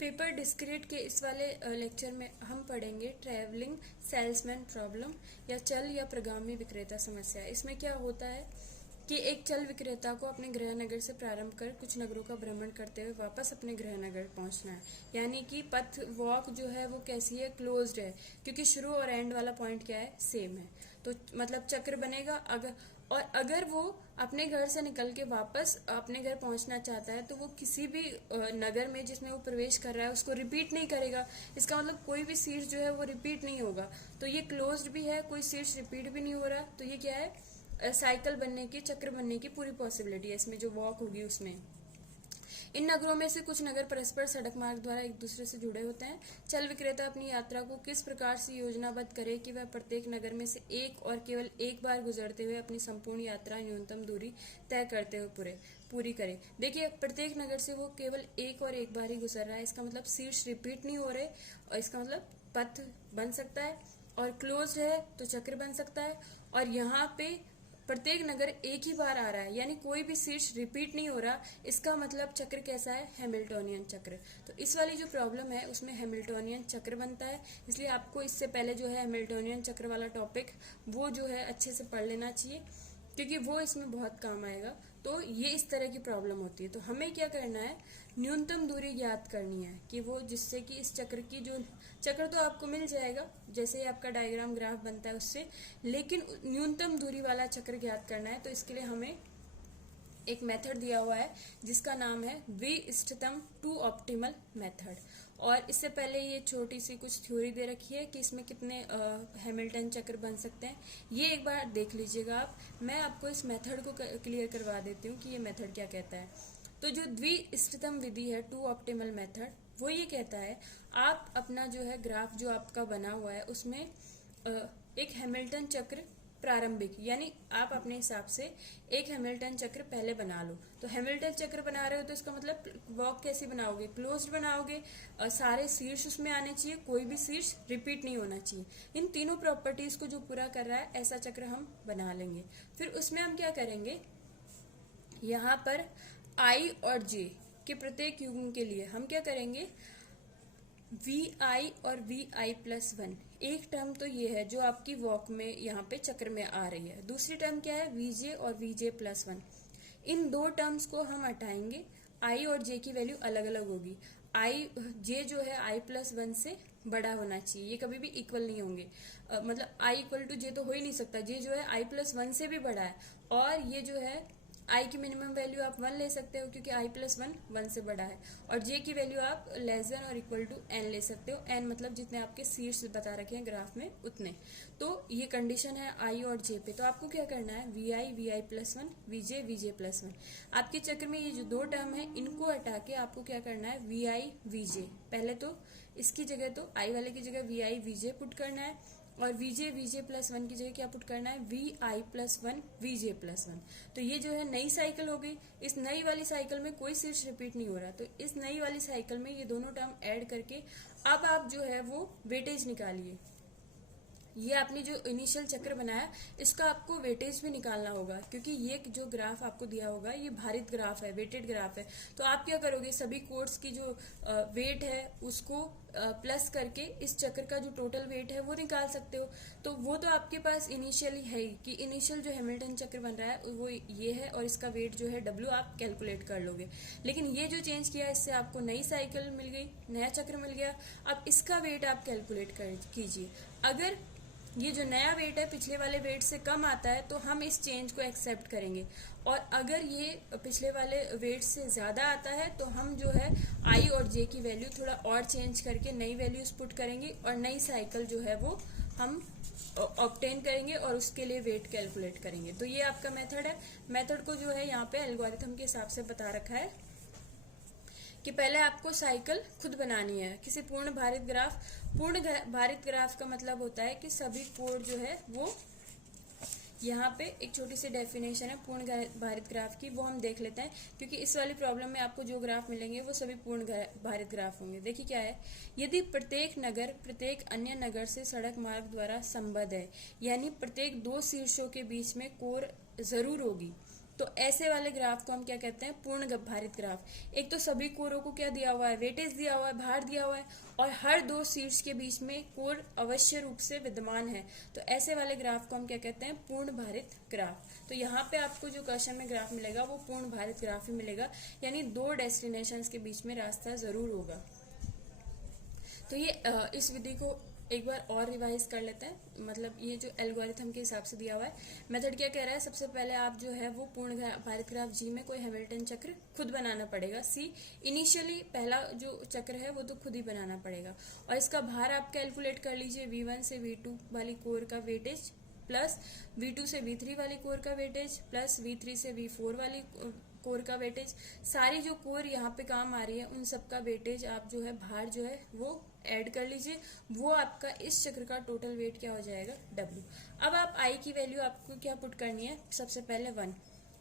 Paper discrete के इस वाले लेक्चर में हम पढ़ेंगे ट्रैवलिंग सेल्समैन प्रॉब्लम या चल या प्रगामी विक्रेता समस्या। इसमें क्या होता है कि एक चल विक्रेता को अपने गृह नगर से प्रारंभ कर कुछ नगरों का भ्रमण करते हुए वापस अपने गृह नगर पहुंचना है। यानी कि पथ वॉक जो है वो कैसी है, क्लोज्ड है, क्योंकि शुरू और एंड वाला पॉइंट क्या है, सेम है। तो मतलब चक्र बनेगा। अगर वो अपने घर से निकल के वापस अपने घर पहुंचना चाहता है तो वो किसी भी नगर में जिसमें वो प्रवेश कर रहा है उसको रिपीट नहीं करेगा। इसका मतलब कोई भी शीर्ष जो है वो रिपीट नहीं होगा। तो ये क्लोज्ड भी है, कोई शीर्ष रिपीट भी नहीं हो रहा। तो ये क्या है, साइकिल बनने की, चक्र बनने की पूरी पॉसिबिलिटी है इसमें जो वॉक होगी उसमें। इन नगरों में से कुछ नगर परस्पर सड़क मार्ग द्वारा एक दूसरे से जुड़े होते हैं। चल विक्रेता अपनी यात्रा को किस प्रकार से योजनाबद्ध करे कि वह प्रत्येक नगर में से एक और केवल एक बार गुजरते हुए अपनी संपूर्ण यात्रा न्यूनतम दूरी तय करते हुए पूरी करे। देखिए, प्रत्येक नगर से वो केवल एक और एक बार ही गुजर रहा है। इसका मतलब शीर्ष रिपीट नहीं हो रहे, और इसका मतलब पथ बन सकता है, और क्लोज है तो चक्र बन सकता है। और यहाँ पे प्रत्येक नगर एक ही बार आ रहा है, यानी कोई भी शीर्ष रिपीट नहीं हो रहा। इसका मतलब चक्र कैसा है, हैमिल्टोनियन चक्र। तो इस वाली जो प्रॉब्लम है उसमें हैमिल्टोनियन चक्र बनता है। इसलिए आपको इससे पहले जो है हैमिल्टोनियन चक्र वाला टॉपिक वो जो है अच्छे से पढ़ लेना चाहिए, क्योंकि वो इसमें बहुत काम आएगा। तो ये इस तरह की प्रॉब्लम होती है। तो हमें क्या करना है, न्यूनतम दूरी ज्ञात करनी है कि वो जिससे कि इस चक्र की जो चक्र तो आपको मिल जाएगा जैसे ही आपका डायग्राम ग्राफ बनता है उससे, लेकिन न्यूनतम दूरी वाला चक्र ज्ञात करना है। तो इसके लिए हमें एक मेथड दिया हुआ है जिसका नाम है द्विइष्टतम टू ऑप्टिमल मेथड। और इससे पहले ये छोटी सी कुछ थ्योरी दे रखी है कि इसमें कितने हैमिल्टन चक्र बन सकते हैं, ये एक बार देख लीजिएगा आप। मैं आपको इस मेथड को क्लियर करवा देती हूँ कि ये मेथड क्या कहता है। तो जो द्विइष्टतम विधि है, टू ऑप्टिमल मेथड, वो ये कहता है आप अपना जो है ग्राफ जो आपका बना हुआ है उसमें एक हैमिल्टन चक्र प्रारंभिक, यानी आप अपने हिसाब से एक हैमिल्टन चक्र पहले बना लो। तो हैमिल्टन चक्र बना रहे हो तो इसका मतलब वॉक कैसे बनाओगे, क्लोज्ड बनाओगे। सारे शीर्ष उसमें आने चाहिए, कोई भी शीर्ष रिपीट नहीं होना चाहिए। इन तीनों प्रॉपर्टीज को जो पूरा कर रहा है ऐसा चक्र हम बना लेंगे। फिर उसमें हम क्या करेंगे, यहाँ पर आई और जे के प्रत्येक युग्म के लिए हम क्या करेंगे, वी आई और वी आई प्लस वन। एक टर्म तो ये है जो आपकी वॉक में यहाँ पे चक्र में आ रही है। दूसरी टर्म क्या है, वीजे और वीजे प्लस वन। इन दो टर्म्स को हम हटाएंगे, आई और जे की वैल्यू अलग अलग होगी। आई जे जो है आई प्लस वन से बड़ा होना चाहिए, ये कभी भी इक्वल नहीं होंगे। मतलब आई इक्वल टू जे तो हो ही नहीं सकता, जे जो है आई प्लस वन से भी बड़ा है। और ये जो है आई की मिनिमम वैल्यू आप 1 ले सकते हो क्योंकि आई प्लस वन 1 से बड़ा है। और जे की वैल्यू आप लेस देन और इक्वल टू एन ले सकते हो। एन मतलब जितने आपके शीर्ष बता रखे हैं ग्राफ में उतने। तो ये कंडीशन है आई और जे पे। तो आपको क्या करना है, v i plus one, v j plus one. आपके चक्र में ये जो दो टर्म है इनको हटा के आपको क्या करना है, वी जे। पहले तो इसकी जगह तो आई वाले की जगह वी जे पुट करना है, और वीजे प्लस वन की जगह क्या पुट करना है, v i plus one v j plus one. तो ये जो है नई साइकिल हो गई। इस नई वाली साइकिल में कोई शीर्ष रिपीट नहीं हो रहा। तो इस नई वाली साइकिल में ये दोनों टर्म ऐड करके अब आप जो है वो वेटेज निकालिए। ये आपने जो इनिशियल चक्र बनाया इसका आपको वेटेज भी निकालना होगा, क्योंकि ये जो ग्राफ आपको दिया होगा ये भारित ग्राफ है, वेटेड ग्राफ है। तो आप क्या करोगे, सभी कोड्स की जो वेट है उसको प्लस करके इस चक्र का जो टोटल वेट है वो निकाल सकते हो। तो वो तो आपके पास इनिशियली है ही कि इनिशियल जो हैमिल्टन चक्र बन रहा है वो ये है, और इसका वेट जो है डब्ल्यू आप कैलकुलेट कर लोगे। लेकिन ये जो चेंज किया इससे आपको नई साइकिल मिल गई, नया चक्र मिल गया। अब इसका वेट आप कैलकुलेट कीजिए। अगर ये जो नया वेट है पिछले वाले वेट से कम आता है तो हम इस चेंज को एक्सेप्ट करेंगे, और अगर ये पिछले वाले वेट से ज़्यादा आता है तो हम जो है आई और जे की वैल्यू थोड़ा और चेंज करके नई वैल्यूज पुट करेंगे, और नई साइकिल जो है वो हम ऑब्टेन करेंगे और उसके लिए वेट कैलकुलेट करेंगे। तो ये आपका मेथड है। मेथड को जो है यहाँ पे एल्गोरिथम के हिसाब से बता रखा है कि पहले आपको साइकिल खुद बनानी है किसी पूर्ण भारित ग्राफ। पूर्ण भारित ग्राफ का मतलब होता है कि सभी कोड जो है वो, यहाँ पे एक छोटी सी डेफिनेशन है पूर्ण भारित ग्राफ की, वो हम देख लेते हैं, क्योंकि इस वाली प्रॉब्लम में आपको जो ग्राफ मिलेंगे वो सभी पूर्ण भारित ग्राफ होंगे। देखिए क्या है, यदि प्रत्येक नगर प्रत्येक अन्य नगर से सड़क मार्ग द्वारा संबद्ध है, यानी प्रत्येक दो शीर्षों के बीच में कोर जरूर होगी, तो ऐसे वाले ग्राफ को हम क्या कहते हैं, पूर्ण भारित ग्राफ। एक तो सभी कोरों को क्या दिया हुआ है, वेटेज दिया हुआ है, भार दिया हुआ है, और हर दो शीर्ष के बीच में कोर अवश्य रूप से विद्यमान है। तो ऐसे वाले ग्राफ को हम क्या कहते हैं, पूर्ण भारित ग्राफ। तो यहाँ पे आपको जो क्वेश्चन में ग्राफ मिलेगा वो पूर्ण भारित ग्राफ ही मिलेगा, यानी दो डेस्टिनेशंस के बीच में रास्ता जरूर होगा। तो ये इस विधि को एक बार और रिवाइज कर लेते हैं, मतलब ये जो एल्गोरिथम के हिसाब से दिया हुआ है। मेथड क्या कह रहा है, सबसे पहले आप जो है वो पूर्ण भारित ग्राफ जी में कोई हैमिल्टन चक्र खुद बनाना पड़ेगा। सी इनिशियली पहला जो चक्र है वो तो खुद ही बनाना पड़ेगा, और इसका भार आप कैलकुलेट कर लीजिए, V1 से V2 वाली कोर का वेटेज प्लस V2 से V3 वाली कोर का वेटेज प्लस V3 से V4 वाली कोर का वेटेज। सारी जो कोर यहाँ पे काम आ रही है उन सब का वेटेज आप जो है भार जो है वो ऐड कर लीजिए, वो आपका इस चक्र का टोटल वेट क्या हो जाएगा, W। अब आप I की वैल्यू आपको क्या पुट करनी है, सबसे पहले 1।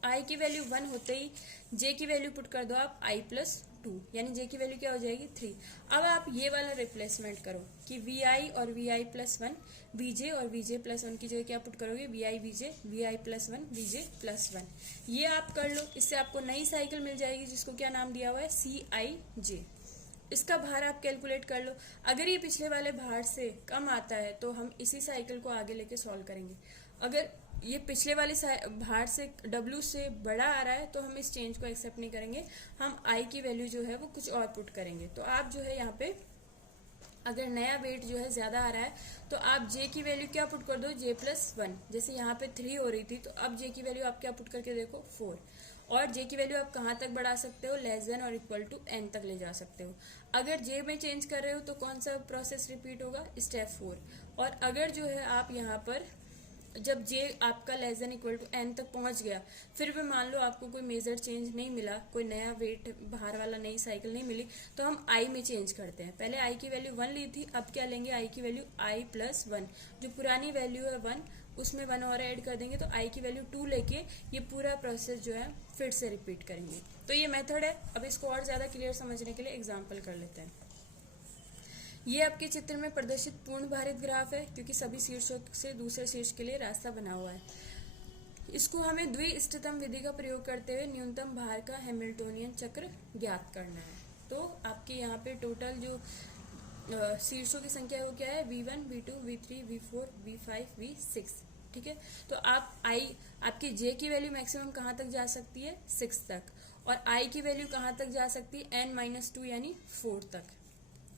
I की वैल्यू 1 होते ही J की वैल्यू पुट कर दो आप I+2, यानी J की वैल्यू क्या हो जाएगी 3। अब आप ये वाला रिप्लेसमेंट करो कि VI और VI+1, VJ और VJ+1 की जगह क्या पुट करोगे, VI VJ, VI+1, VJ+1। ये आप कर लो, इससे आपको नई साइकिल मिल जाएगी जिसको क्या नाम दिया हुआ है, CIJ। इसका भार आप कैलकुलेट कर लो। अगर ये पिछले वाले भार से कम आता है तो हम इसी साइकिल को आगे लेके सॉल्व करेंगे। अगर ये पिछले वाले भार से W से बड़ा आ रहा है तो हम इस चेंज को एक्सेप्ट नहीं करेंगे, हम I की वैल्यू जो है वो कुछ और पुट करेंगे। तो आप जो है यहाँ पे अगर नया वेट जो है ज्यादा आ रहा है तो आप J की वैल्यू क्या पुट कर दो, J+1। जैसे यहाँ पे 3 हो रही थी तो अब J की वैल्यू आप क्या पुट करके देखो, 4। और J की वैल्यू आप कहाँ तक बढ़ा सकते हो, लेस देन और इक्वल टू n तक ले जा सकते हो। अगर J में चेंज कर रहे हो तो कौन सा प्रोसेस रिपीट होगा, स्टेप 4। और अगर जो है आप यहाँ पर जब J आपका less than equal to n तक पहुंच गया, फिर भी मान लो आपको कोई मेजर चेंज नहीं मिला, कोई नया वेट बाहर वाला नई साइकिल नहीं मिली, तो हम I में चेंज करते हैं। पहले I की वैल्यू 1 ली थी, अब क्या लेंगे, I की वैल्यू I+1। जो पुरानी वैल्यू है 1 उसमें 1 और ऐड कर देंगे तो I की वैल्यू 2 लेके ये पूरा प्रोसेस जो है फिर से रिपीट करेंगे। तो ये मेथड है। अब इसको और ज्यादा क्लियर समझने के लिए एग्जाम्पल कर लेते हैं। ये आपके चित्र में प्रदर्शित पूर्ण भारित ग्राफ है, क्योंकि सभी शीर्षों से दूसरे शीर्ष के लिए रास्ता बना हुआ है। इसको हमें द्विइष्टतम विधि का प्रयोग करते हुए न्यूनतम भार का हैमिल्टोनियन चक्र ज्ञात करना है। तो आपके यहाँ पे टोटल जो शीर्षों की संख्या वो क्या है, V1, V2, V3, V4, V5, V6। ठीक है, तो आप आपकी J की वैल्यू मैक्सिमम कहाँ तक जा सकती है, 6 तक, और I की वैल्यू कहाँ तक जा सकती है, n-2 यानी 4 तक।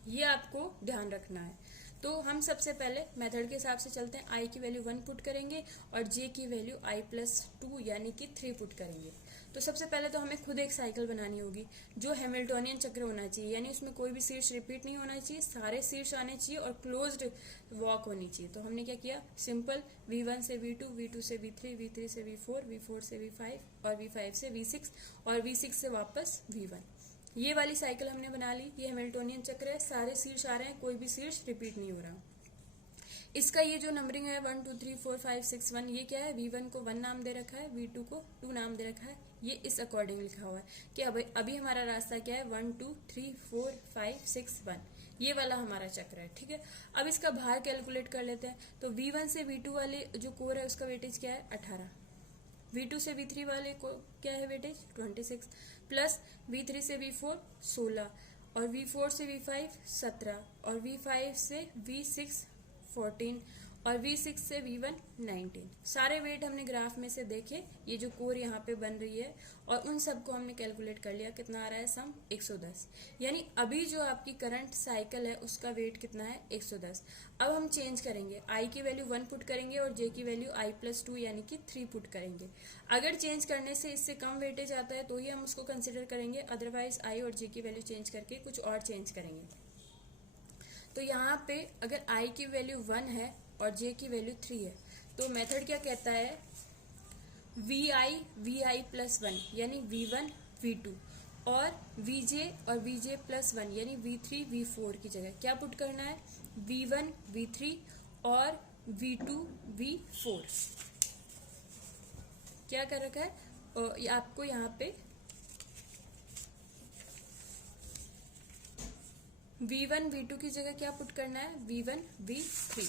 ये आपको ध्यान रखना है। तो हम सबसे पहले मेथड के हिसाब से चलते हैं। I की वैल्यू 1 पुट करेंगे और J की वैल्यू I+2 यानी कि 3 पुट करेंगे। तो सबसे पहले तो हमें खुद एक साइकिल बनानी होगी जो हैमिल्टोनियन चक्र होना चाहिए, यानी उसमें कोई भी शीर्ष रिपीट नहीं होना चाहिए, सारे शीर्ष आने चाहिए और क्लोज्ड वॉक होनी चाहिए। तो हमने क्या किया, सिंपल V1 से V2, V2 से V3, V3 से V4, V4 से V5 और V5 से V6 और V6 से वापस V1। ये वाली साइकिल हमने बना ली। ये हैमिल्टोनियन चक्र है, सारे शीर्ष आ रहे हैं, कोई भी शीर्ष रिपीट नहीं हो रहा। इसका ये जो नंबरिंग है 1 2 3 4 5 6 1, ये क्या है, V1 को 1 नाम दे रखा है, V2 को 2 नाम दे रखा है। ये इस अकॉर्डिंग लिखा हुआ है कि अभी हमारा रास्ता क्या है, 1 2 3 4 5 6 1, ये वाला हमारा चक्र है। ठीक है, अब इसका भार कैलकुलेट कर लेते हैं। तो V1 से V2 वाले जो कोर है उसका वेटेज क्या है, 18। V2 से V3 वाले को क्या है वेटेज, 26, प्लस V3 से V4 16 और V4 से V5 17 और V5 से V6 14 और V6 से V1 19। सारे वेट हमने ग्राफ में से देखे, ये जो कोर यहाँ पे बन रही है, और उन सबको हमने कैलकुलेट कर लिया। कितना आ रहा है सम, 110। यानी अभी जो आपकी करंट साइकिल है उसका वेट कितना है, 110। अब हम चेंज करेंगे, I की वैल्यू 1 पुट करेंगे और J की वैल्यू I+2 यानी कि 3 पुट करेंगे। अगर चेंज करने से इससे कम वेटेज आता है तो ही हम उसको कंसिडर करेंगे, अदरवाइज I और J की वैल्यू चेंज करके कुछ और चेंज करेंगे। तो यहाँ पे अगर I की वैल्यू 1 है और J की वैल्यू 3 है तो मेथड क्या कहता है, VI+1 यानी V1 V2 और VJ और VJ+1 यानी V3 V4 की जगह क्या पुट करना है, V1 V3 और V2 V4। क्या कर रखा है, आपको यहाँ पे V1 V2 की जगह क्या पुट करना है, V1 V3।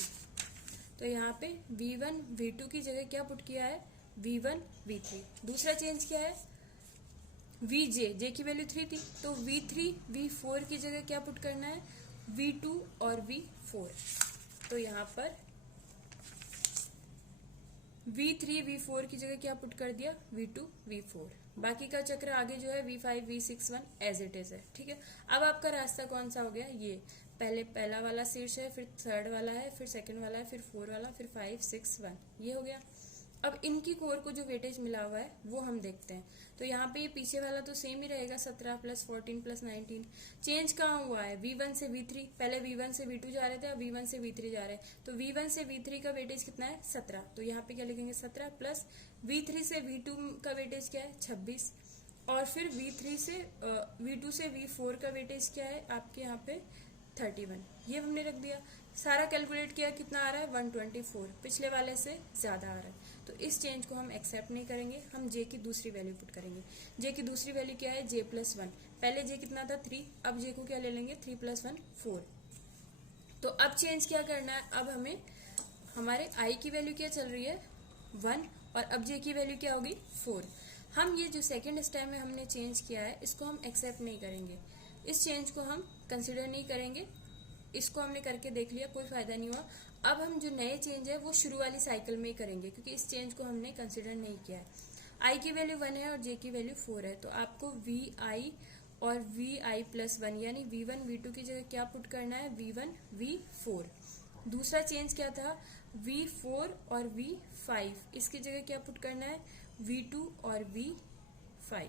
तो यहाँ पे V1 V2 की जगह क्या पुट किया है, V1 V3। दूसरा चेंज क्या है, VJ, जे की वैल्यू 3 थी तो V3 V4 की जगह क्या पुट करना है, V2 और V4। तो यहाँ पर V3 V4 की जगह क्या पुट कर दिया, V2 V4। बाकी का चक्र आगे जो है V5 V6 1 as it is है। ठीक है, अब आपका रास्ता कौन सा हो गया, ये पहले पहला वाला शीर्ष है, फिर थर्ड वाला है, फिर सेकंड वाला है, फिर 4 वाला, फिर 5 6 1, ये हो गया। अब इनकी कोर को जो वेटेज मिला हुआ है वो हम देखते हैं। तो यहाँ पे ये पीछे वाला तो सेम ही रहेगा, 17 + 14 + 19। चेंज कहाँ हुआ है, V1 से V3, पहले V1 से V2 जा रहे थे, अब V1 से V3 जा रहे हैं। तो V1 से V3 का वेटेज कितना है, 17। तो यहाँ पे क्या लिखेंगे, 17 प्लस V3 से V2 का वेटेज क्या है, 26। और फिर V2 से V4 का वेटेज क्या है आपके यहाँ पे 31। ये हमने रख दिया, सारा कैलकुलेट किया, कितना आ रहा है 124, पिछले वाले से ज्यादा आ रहा है। तो इस चेंज को हम एक्सेप्ट नहीं करेंगे, हम जे की दूसरी वैल्यू पुट करेंगे। जे की दूसरी वैल्यू क्या है, J+1। पहले जे कितना था 3, अब जे को क्या ले लेंगे 3 + 1 4। तो अब चेंज क्या करना है, अब हमें हमारे आई की वैल्यू क्या चल रही है 1, और अब जे की वैल्यू क्या होगी 4। हम ये जो सेकेंड स्टेप में हमने चेंज किया है इसको हम एक्सेप्ट नहीं करेंगे, इस चेंज को हम कंसिडर नहीं करेंगे। इसको हमने करके देख लिया, कोई फायदा नहीं हुआ। अब हम जो नए चेंज है वो शुरू वाली साइकिल में ही करेंगे, क्योंकि इस चेंज को हमने कंसिडर नहीं किया है। आई की वैल्यू 1 है और जे की वैल्यू 4 है, तो आपको VI और VI+1 यानी V1 V2 की जगह क्या पुट करना है, V1 V4। दूसरा चेंज क्या था, V4 और V5, इसकी जगह क्या पुट करना है, V2 और V5।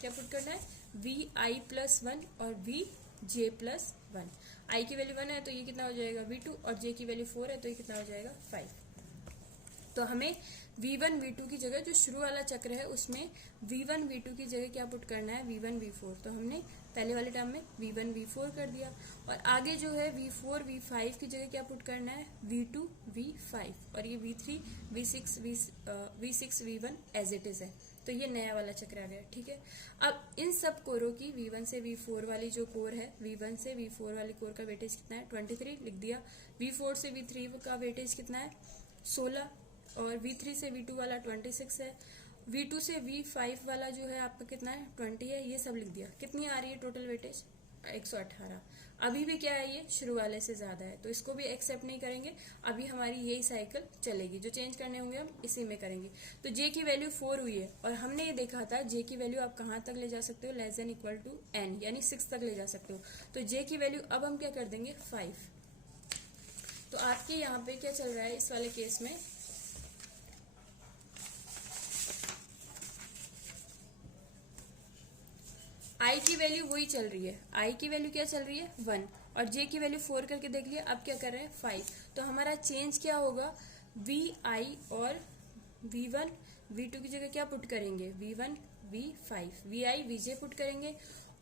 क्या पुट करना है, VI+1 और VJ+1। आई की वैल्यू 1 है तो ये कितना हो जाएगा V2, और जे की वैल्यू 4 है तो ये कितना हो जाएगा 5। तो हमें V1 V2 की जगह जो शुरू वाला चक्र है उसमें V1 V2 की जगह क्या पुट करना है, V1 V4। तो हमने पहले वाले टर्म में V1 V4 कर दिया, और आगे जो है V4 V5 की जगह क्या पुट करना है, V2 V5, और ये V3 V6 V1 as it is है। तो ये नया वाला चक्र आ गया। ठीक है, अब इन सब कोरों की V1 से V4 वाली जो कोर है, V1 से V4 वाली कोर का वेटेज कितना है 23 लिख दिया। V4 से V3 का वेटेज कितना है 16, और V3 से V2 वाला 26 है। V2 से V5 वाला जो है आपका कितना है 20 है, ये सब लिख दिया। कितनी आ रही है टोटल वेटेज 118। अभी भी क्या है, ये शुरू वाले से ज्यादा है, तो इसको भी एक्सेप्ट नहीं करेंगे। अभी हमारी यही साइकिल चलेगी, जो चेंज करने होंगे हम इसी में करेंगे। तो जे की वैल्यू 4 हुई है, और हमने ये देखा था जे की वैल्यू आप कहाँ तक ले जा सकते हो, n यानी 6 तक ले जा सकते हो। तो जे की वैल्यू अब हम क्या कर देंगे 5। तो आपके यहाँ पे क्या चल रहा है इस वाले केस में, आई की वैल्यू वही चल रही है। आई की वैल्यू क्या चल रही है 1, और जे की वैल्यू 4 करके देख लिया। अब क्या कर रहे हैं 5। तो हमारा चेंज क्या होगा, VI और V1 V2 की जगह क्या पुट करेंगे, V1 V5, VI VJ put करेंगे,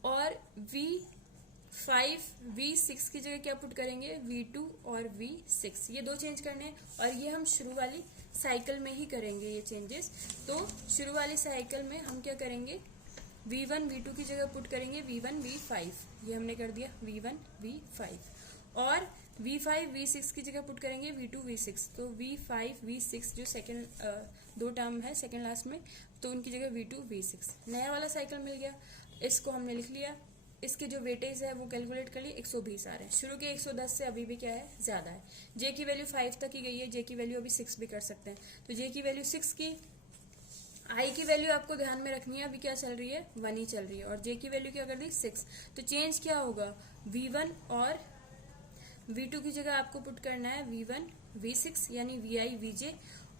और V5 V6 की जगह क्या पुट करेंगे, V2 और V6। ये दो चेंज करने हैं, और ये हम शुरू वाली साइकिल में ही करेंगे ये चेंजेस। तो शुरू वाली साइकिल में हम क्या करेंगे, V1 V2 की जगह पुट करेंगे V1 V5, ये हमने कर दिया V1 V5, और V5 V6 की जगह पुट करेंगे V2 V6। तो V5 V6 जो सेकंड दो टर्म है सेकंड लास्ट में, तो उनकी जगह V2 V6। नया वाला साइकिल मिल गया, इसको हमने लिख लिया। इसके जो वेटेज है वो कैलकुलेट कर लिए, 120 आ रहे हैं। शुरू के 110 से अभी भी क्या है ज्यादा है। जे की वैल्यू 5 तक ही गई है, जे की वैल्यू अभी 6 भी कर सकते हैं। तो जे की वैल्यू 6 की, आई की वैल्यू आपको ध्यान में रखनी है, अभी क्या चल रही है 1 ही चल रही है, और जे की वैल्यू क्या कर दी 6। तो चेंज क्या होगा, V1 और V2 की जगह आपको पुट करना है V1 V6 यानी VI VJ,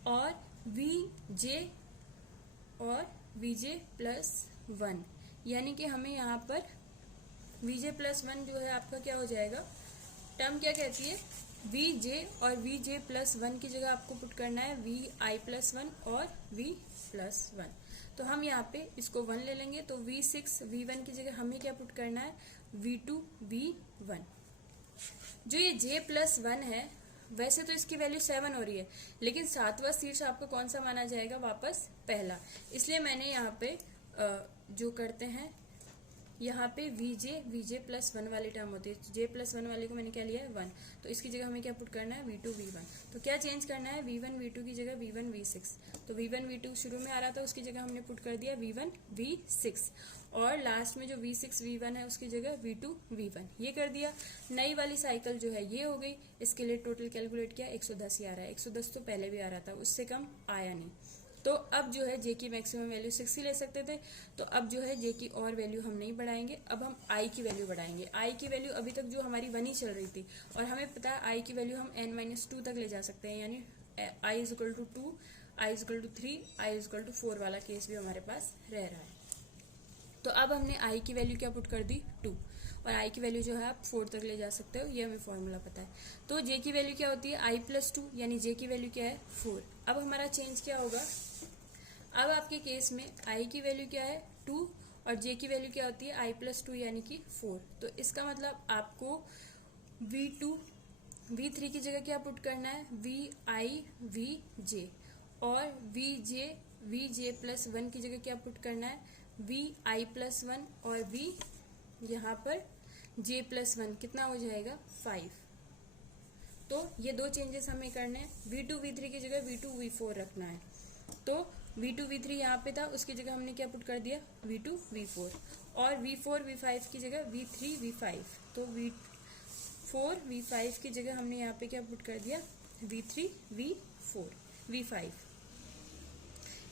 और VJ और VJ+1, यानी कि हमें यहाँ पर VJ+1 जो है आपका क्या हो जाएगा, टर्म क्या कहती है, VJ और VJ+1 की जगह आपको पुट करना है VI+1 और V+1। तो हम यहाँ पे इसको 1 ले लेंगे, तो V6 V1 की जगह हमें क्या पुट करना है V2 V1। जो ये J+1 है, वैसे तो इसकी वैल्यू 7 हो रही है, लेकिन सातवां शीर्ष आपका कौन सा माना जाएगा, वापस पहला। इसलिए मैंने यहाँ पे जो करते हैं यहाँ पे वीजे प्लस वन वाली टर्म होती है, जे प्लस वन वाले को मैंने क्या लिया है 1, तो इसकी जगह हमें क्या पुट करना है v2 v1। तो क्या चेंज करना है, v1 v2 की जगह v1 v6। तो v1 v2 शुरू में आ रहा था, उसकी जगह हमने पुट कर दिया v1 v6, और लास्ट में जो v6 v1 है उसकी जगह v2 v1, ये कर दिया। नई वाली साइकिल जो है ये हो गई। इसके लिए टोटल कैलकुलेट किया, 110 ही आ रहा है। 110 तो पहले भी आ रहा था, उससे कम आया नहीं। तो अब जो है जे की मैक्सिमम वैल्यू 6 ही ले सकते थे, तो अब जो है जे की और वैल्यू हम नहीं बढ़ाएंगे, अब हम आई की वैल्यू बढ़ाएंगे। आई की वैल्यू अभी तक जो हमारी 1 ही चल रही थी, और हमें पता है आई की वैल्यू हम n-2 तक ले जा सकते हैं, यानी i is equal to 2, i is equal to 3, i is equal to 4 वाला केस भी हमारे पास रह रहा है। तो अब हमने आई की वैल्यू क्या पुट कर दी, 2, और आई की वैल्यू जो है आप 4 तक ले जा सकते हो, ये हमें फॉर्मूला पता है। तो जे की वैल्यू क्या होती है, आई प्लस 2, यानी जे की वैल्यू क्या है 4। अब हमारा चेंज क्या होगा, अब आपके केस में आई की वैल्यू क्या है 2, और जे की वैल्यू क्या होती है आई प्लस 2 यानी कि 4। तो इसका मतलब आपको v2 v3 की जगह क्या पुट करना है, वी आई वी जे, और वी जे प्लस 1 की जगह क्या पुट करना है, वी आई प्लस 1, और वी यहाँ पर जे प्लस 1 कितना हो जाएगा 5। तो ये दो चेंजेस हमें करने हैं। v2 v3 की जगह v2 v4 रखना है। तो v2 v3 यहाँ पे था, उसकी जगह हमने क्या पुट कर दिया v2 v4, और v4 v5 की जगह v3 v5। तो v4 v5 की जगह हमने यहाँ पे क्या पुट कर दिया v3 v4 v5।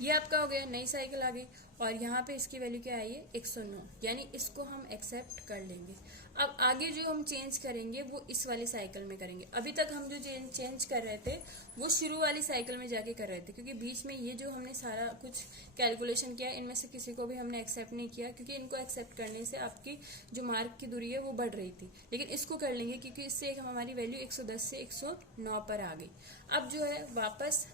ये आपका हो गया, नई साइकिल आ गई, और यहाँ पे इसकी वैल्यू क्या आई है 109, यानी इसको हम एक्सेप्ट कर लेंगे। अब आगे जो हम चेंज करेंगे वो इस वाली साइकिल में करेंगे। अभी तक हम जो चेंज कर रहे थे वो शुरू वाली साइकिल में जाके कर रहे थे, क्योंकि बीच में ये जो हमने सारा कुछ कैलकुलेशन किया इनमें से किसी को भी हमने एक्सेप्ट नहीं किया, क्योंकि इनको एक्सेप्ट करने से आपकी जो मार्क की दूरी है वो बढ़ रही थी। लेकिन इसको कर लेंगे क्योंकि इससे हमारी वैल्यू 110 से 109 पर आ गई। अब जो है वापस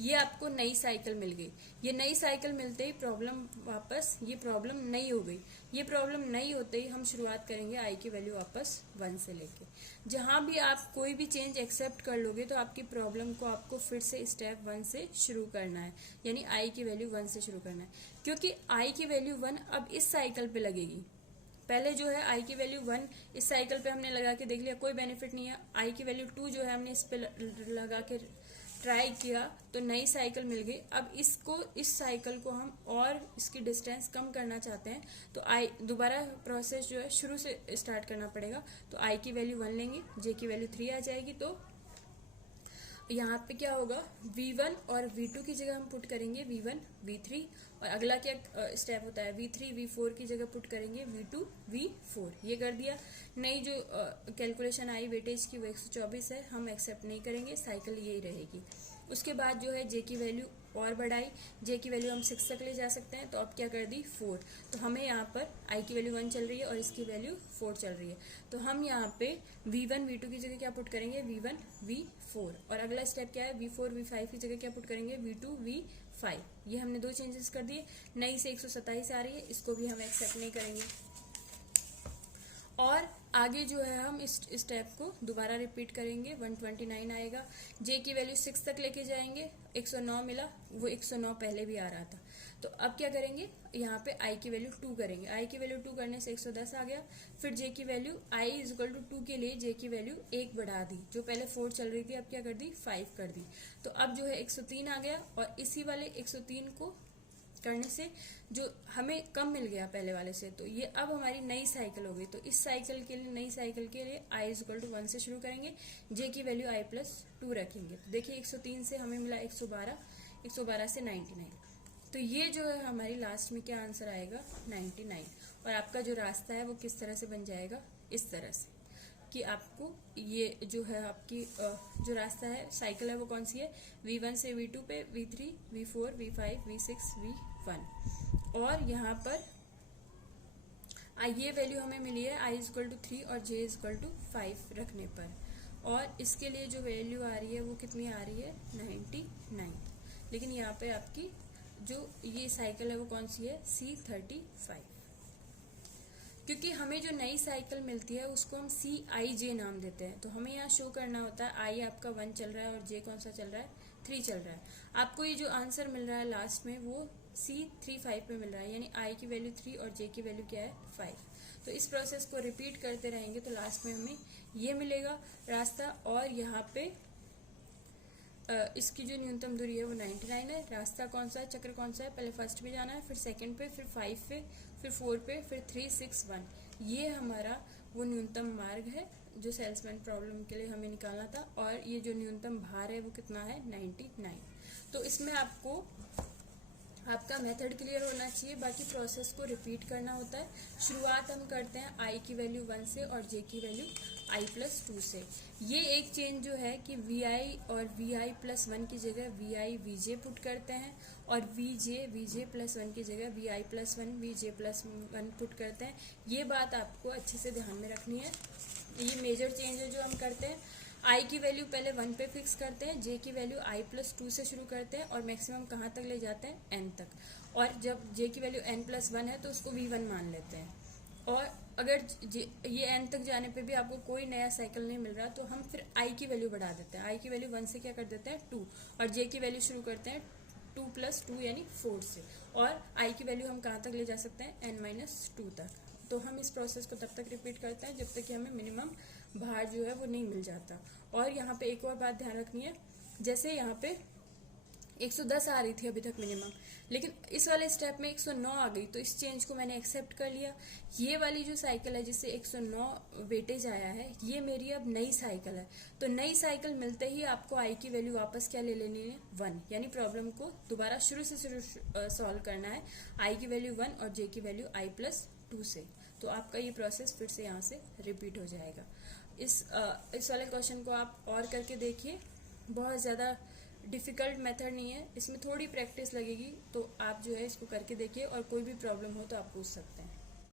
ये आपको नई साइकिल मिल गई। ये नई साइकिल मिलते ही प्रॉब्लम वापस ये प्रॉब्लम नई हो गई। ये प्रॉब्लम नई होते ही हम शुरुआत करेंगे आई की वैल्यू वापस 1 से लेके। जहां भी आप कोई भी चेंज एक्सेप्ट कर लोगे तो आपकी प्रॉब्लम को आपको फिर से स्टेप 1 से शुरू करना है, यानी आई की वैल्यू 1 से शुरू करना है, क्योंकि आई की वैल्यू 1 अब इस साइकिल पे लगेगी। पहले जो है आई की वैल्यू 1 इस साइकिल पे हमने लगा के देख लिया, कोई बेनिफिट नहीं है। आई की वैल्यू 2 जो है हमने इस पे लगा के ट्राई किया तो नई साइकिल मिल गई। अब इसको इस साइकिल को हम और इसकी डिस्टेंस कम करना चाहते हैं, तो आई दोबारा प्रोसेस जो है शुरू से स्टार्ट करना पड़ेगा। तो आई की वैल्यू 1 लेंगे, जे की वैल्यू 3 आ जाएगी। तो यहाँ पे क्या होगा v1 और v2 की जगह हम पुट करेंगे v1 v3, और अगला क्या स्टेप होता है v3 v4 की जगह पुट करेंगे v2 v4। ये कर दिया। नई जो कैलकुलेशन आई वेटेज की वो 124 है, हम एक्सेप्ट नहीं करेंगे, साइकिल यही रहेगी। उसके बाद जो है जे की वैल्यू और बढ़ाई, जे की वैल्यू हम 6 तक ले जा सकते हैं, तो अब क्या कर दी 4। तो हमें यहाँ पर आई की वैल्यू 1 चल रही है और इसकी वैल्यू 4 चल रही है, तो हम यहाँ पे v1 v2 की जगह क्या पुट करेंगे v1 v4, और अगला स्टेप क्या है v4 v5 की जगह क्या पुट करेंगे v2 v5। ये हमने दो चेंजेस कर दिए। नई से 127 आ रही है, इसको भी हम एक्सेप्ट नहीं करेंगे। और आगे जो है हम इस स्टेप को दोबारा रिपीट करेंगे, 129 आएगा। जे की वैल्यू 6 तक लेके जाएंगे, 109 मिला, वो 109 पहले भी आ रहा था। तो अब क्या करेंगे, यहाँ पे आई की वैल्यू 2 करेंगे। आई की वैल्यू 2 करने से 110 आ गया। फिर जे की value i is equal to 2 के लिए जे की वैल्यू 1 बढ़ा दी, जो पहले 4 चल रही थी अब क्या कर दी 5 कर दी। तो अब जो है 103 आ गया, और इसी वाले 103 को करने से जो हमें कम मिल गया पहले वाले से, तो ये अब हमारी नई साइकिल हो गई। तो इस साइकिल के लिए, नई साइकिल के लिए आई इज इक्वल टू 1 से शुरू करेंगे, जे की वैल्यू आई प्लस 2 रखेंगे। तो देखिए 103 से हमें मिला 112, 112 से 99। तो ये जो है हमारी लास्ट में क्या आंसर आएगा 99। और आपका जो रास्ता है वो किस तरह से बन जाएगा, इस तरह से कि आपको ये जो है आपकी जो रास्ता है साइकिल है वो कौन सी है, v1 से v2 पे v3 v4 v5 v6 v1, और यहाँ पर ये वैल्यू हमें मिली है i इज इक्वल टू 3 और j इज इक्वल टू 5 रखने पर, और इसके लिए जो वैल्यू आ रही है वो कितनी आ रही है 99। लेकिन यहाँ पे आपकी जो ये साइकिल है वो कौन सी है C35, क्योंकि हमें जो नई साइकिल मिलती है उसको हम CIJ नाम देते हैं। तो हमें यहाँ शो करना होता है I आपका 1 चल रहा है और J कौन सा चल रहा है 3 चल रहा है। आपको ये जो आंसर मिल रहा है लास्ट में वो C 3 5 पे मिल रहा है, यानी I की वैल्यू 3 और J की वैल्यू क्या है 5। तो इस प्रोसेस को रिपीट करते रहेंगे तो लास्ट में हमें ये मिलेगा रास्ता। और यहाँ पे इसकी जो न्यूनतम दूरी है वो 99 है। रास्ता कौन सा है, चक्र कौन सा है, पहले फर्स्ट पे जाना है, फिर सेकंड पे, फिर 5 पे, फिर 4 पे, फिर 3 6 1। ये हमारा वो न्यूनतम मार्ग है जो सेल्समैन प्रॉब्लम के लिए हमें निकालना था। और ये जो न्यूनतम भार है वो कितना है 99। तो इसमें आपको आपका मेथड क्लियर होना चाहिए, बाकी प्रोसेस को रिपीट करना होता है। शुरुआत हम करते हैं I की वैल्यू 1 से और J की वैल्यू I+2 से। ये एक चेंज जो है कि VI और VI+1 की जगह VI VJ पुट करते हैं और VJ VJ+1 की जगह VI+1 VJ+1 पुट करते हैं। ये बात आपको अच्छे से ध्यान में रखनी है। ये मेजर चेंज है जो हम करते हैं। I की वैल्यू पहले 1 पे फिक्स करते हैं, J की वैल्यू I+2 से शुरू करते हैं और मैक्सिमम कहाँ तक ले जाते हैं N तक। और जब J की वैल्यू N+1 है तो उसको V1 मान लेते हैं। और अगर ये N तक जाने पे भी आपको कोई नया साइकिल नहीं मिल रहा तो हम फिर I की वैल्यू बढ़ा देते हैं। I की वैल्यू 1 से क्या कर देते हैं 2 और J की वैल्यू शुरू करते हैं 2+2 यानी 4 से। और I की वैल्यू हम कहाँ तक ले जा सकते हैं N-2 तक। तो हम इस प्रोसेस को तब तक रिपीट करते हैं जब तक कि हमें मिनिमम भार जो है वो नहीं मिल जाता। और यहाँ पे एक और बात ध्यान रखनी है, जैसे यहाँ पे 110 आ रही थी अभी तक मिनिमम, लेकिन इस वाले स्टेप में 109 आ गई तो इस चेंज को मैंने एक्सेप्ट कर लिया। ये वाली जो साइकिल है जिससे 109 वेटेज आया है ये मेरी अब नई साइकिल है। तो नई साइकिल मिलते ही आपको I की वैल्यू वापस क्या ले लेनी है 1, यानी प्रॉब्लम को दोबारा शुरू से सॉल्व करना है। I की वैल्यू 1 और J की वैल्यू I+2 से। तो आपका ये प्रोसेस फिर से यहाँ से रिपीट हो जाएगा। इस वाले क्वेश्चन को आप और करके देखिए, बहुत ज़्यादा डिफ़िकल्ट मेथड नहीं है, इसमें थोड़ी प्रैक्टिस लगेगी। तो आप जो है इसको करके देखिए और कोई भी प्रॉब्लम हो तो आप पूछ सकते हैं।